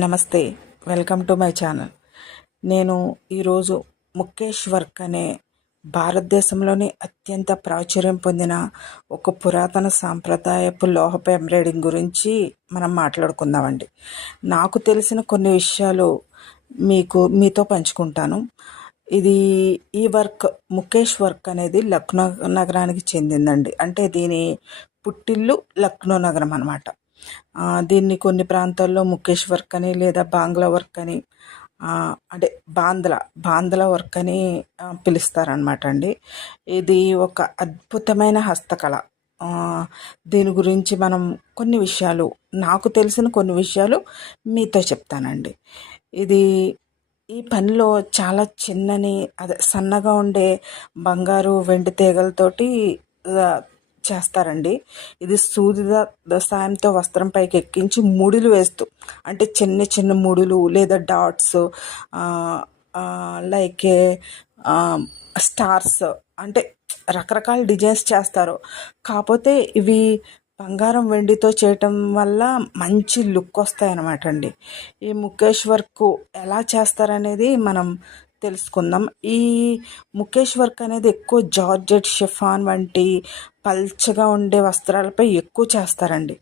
నమస్తే, welcome to my channel. నేను ఈరోజు ముఖేష్ వర్క్ అనే భారతదేశంలోని అత్యంత ప్రాచుర్యం పొందిన ఒక పురాతన సాంప్రదాయపు లోహపు ఎంబ్రాయిడింగ్ గురించి మనం మాట్లాడుకుందామండి. నాకు తెలిసిన కొన్ని విషయాలు మీతో పంచుకుంటాను. ఈ వర్క్ ముఖేష్ వర్క్ అనేది లక్నో నగరానికి చెందిందండి. అంటే దీని పుట్టిల్లు లక్నో నగరం అన్నమాట. దీన్ని కొన్ని ప్రాంతాల్లో ముఖేష్ వర్క్ అని లేదా బాంగ్లా వర్క్ అని అంటే బాంద్లా వర్క్ అని పిలుస్తారనమాట అండి. ఇది ఒక అద్భుతమైన హస్తకళ. దీని గురించి మనం నాకు తెలిసిన కొన్ని విషయాలు మీతో చెప్తానండి. ఈ పనిలో చాలా సన్నగా ఉండే బంగారు వెండి తీగలతోటి చేస్తారండి. ఇది సూది సాయంతో వస్త్రం పైకి ఎక్కించి ముడులు వేస్తూ, అంటే చిన్న చిన్న ముడులు లేదా డాట్స్, లైక్ స్టార్స్, అంటే రకరకాల డిజైన్స్ చేస్తారు. కాకపోతే ఇవి బంగారం వెండితో చేయటం వల్ల మంచి లుక్ వస్తాయి అన్నమాట అండి. ఈ ముఖేష్ వర్క్ ఎలా చేస్తారనేది మనం తెలుసుకుందాం. ఈ ముఖేష్ వర్క్ అనేది ఎక్కువ జార్జెట్, షిఫాన్ వంటి పల్చగా ఉండే వస్త్రాలపై ఎక్కువ చేస్తారండి.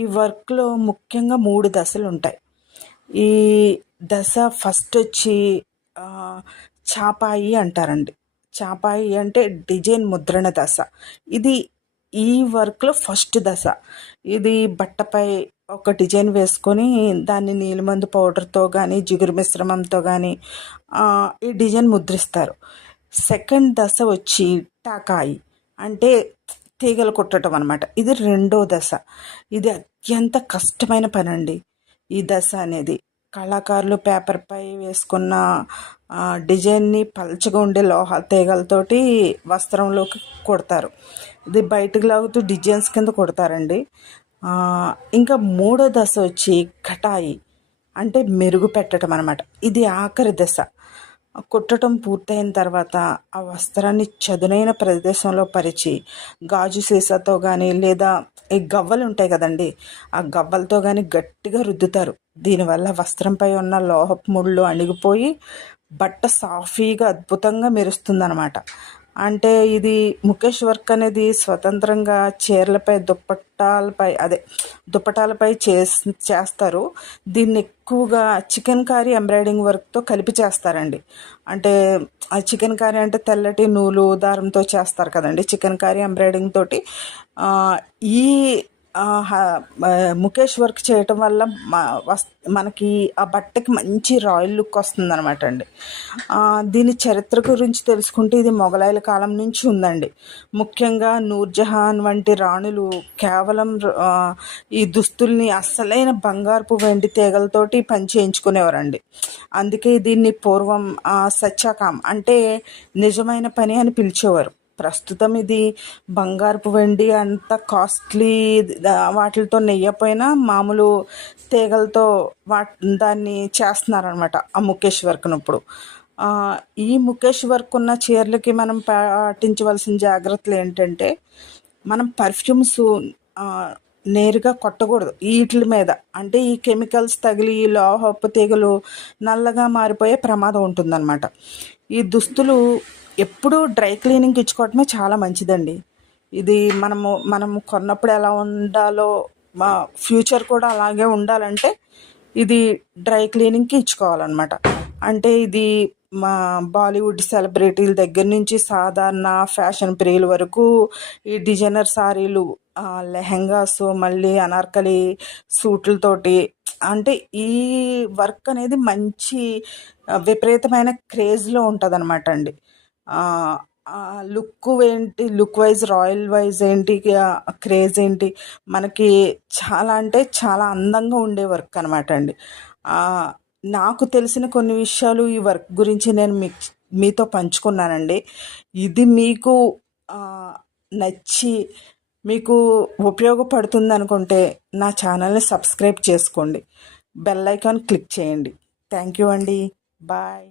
ఈ వర్క్లో ముఖ్యంగా 3 దశలు ఉంటాయి. ఈ దశ ఫస్ట్ వచ్చి చాపాయి అంటారండి. చాపాయి అంటే డిజైన్ ముద్రణ దశ. ఇది ఈ వర్క్లో ఫస్ట్ దశ. ఇది బట్టపై ఒక డిజైన్ వేసుకొని దాన్ని నీలిమందు పౌడర్తో కానీ జిగురు మిశ్రమంతో కానీ ఈ డిజైన్ ముద్రిస్తారు. సెకండ్ దశ వచ్చి టాకాయి, అంటే తీగలు కుట్టడం అనమాట. ఇది రెండో దశ. ఇది అత్యంత కష్టమైన పని అండి. ఈ దశ అనేది కళాకారులు పేపర్పై వేసుకున్న డిజైన్ని పల్చగా ఉండే లోహ తీగలతోటి వస్త్రంలోకి కుడతారు. ఇది బయటకు లాగుతూ డిజైన్స్ కింద కుడతారండి. ఇంకా మూడో దశ వచ్చి కటాయి, అంటే మెరుగు పెట్టడం అనమాట. ఇది ఆఖరి దశ. కుట్టడం పూర్తయిన తర్వాత ఆ వస్త్రాన్ని చదునైన ప్రదేశంలో పరిచి గాజు సీసాతో కానీ లేదా ఈ గవ్వలు ఉంటాయి కదండి, ఆ గవ్వలతో కానీ గట్టిగా రుద్దుతారు. దీనివల్ల వస్త్రంపై ఉన్న లోహపు ముళ్ళు అణిగిపోయి బట్ట సాఫీగా అద్భుతంగా మెరుస్తుందన్నమాట. అంటే ఇది ముఖేష్ వర్క్ అనేది స్వతంత్రంగా చీరలపై దుప్పటాలపై చేస్తారు. దీన్ని ఎక్కువగా చికెన్ కారీ ఎంబ్రాయిడింగ్ వర్క్తో కలిపి చేస్తారండి. అంటే చికెన్ కారీ అంటే తెల్లటి నూలు దారంతో చేస్తారు కదండి. చికెన్ కారీ ఎంబ్రాయిడింగ్ తోటి ఈ ముఖేష్ వర్క్ చేయటం వల్ల మనకి ఆ బట్టకి మంచి రాయల్ లుక్ వస్తుంది అనమాట అండి. దీని చరిత్ర గురించి తెలుసుకుంటే ఇది మొఘలాయుల కాలం నుంచి ఉందండి. ముఖ్యంగా నూర్జహాన్ వంటి రాణులు కేవలం ఈ దుస్తుల్ని అస్సలైన బంగారపు వెండి తీగలతోటి పని చేయించుకునేవారండి. అందుకే దీన్ని పూర్వం సచ్చాకాం, అంటే నిజమైన పని అని పిలిచేవారు. ప్రస్తుతం ఇది బంగారపు వెండి అంత కాస్ట్లీ వాటితో నెయ్యపోయినా మామూలు తీగలతో దాన్ని చేస్తున్నారనమాట ఆ ముఖేష్ వర్క్ను. ఇప్పుడు ఈ ముఖేష్ వర్క్ ఉన్న చీరలకి మనం పాటించవలసిన జాగ్రత్తలు ఏంటంటే, మనం పర్ఫ్యూమ్స్ నేరుగా కొట్టకూడదు వీటి మీద. అంటే ఈ కెమికల్స్ తగిలి ఈ లోహపు తీగలు నల్లగా మారిపోయే ప్రమాదం ఉంటుందన్నమాట. ఈ దుస్తులు ఎప్పుడూ డ్రై క్లీనింగ్కి ఇచ్చుకోవటమే చాలా మంచిదండి. ఇది మనము కొన్నప్పుడు ఎలా ఉండాలో ఫ్యూచర్ కూడా అలాగే ఉండాలంటే ఇది డ్రై క్లీనింగ్కి ఇచ్చుకోవాలన్నమాట. అంటే ఇది మా బాలీవుడ్ సెలబ్రిటీల దగ్గర నుంచి సాధారణ ఫ్యాషన్ ప్రియుల వరకు ఈ డిజైనర్ సారీలు, లెహెంగాస్, మళ్ళీ అనార్కలి సూట్లతోటి, అంటే ఈ వర్క్ అనేది మంచి విపరీతమైన క్రేజ్లో ఉంటుంది అనమాట అండి. లుక్ వైజ్, రాయల్ వైజ్ ఏంటి, క్రేజ్ ఏంటి, మనకి చాలా అంటే చాలా అందంగా ఉండే వర్క్ అనమాట అండి. నాకు తెలిసిన కొన్ని విషయాలు ఈ వర్క్ గురించి నేను మీతో పంచుకున్నానండి. ఇది మీకు నచ్చి మీకు ఉపయోగపడుతుంది అనుకుంటే నా ఛానల్ని సబ్స్క్రైబ్ చేసుకోండి, బెల్ ఐకాన్ క్లిక్ చేయండి. థ్యాంక్ యూ అండి. బాయ్.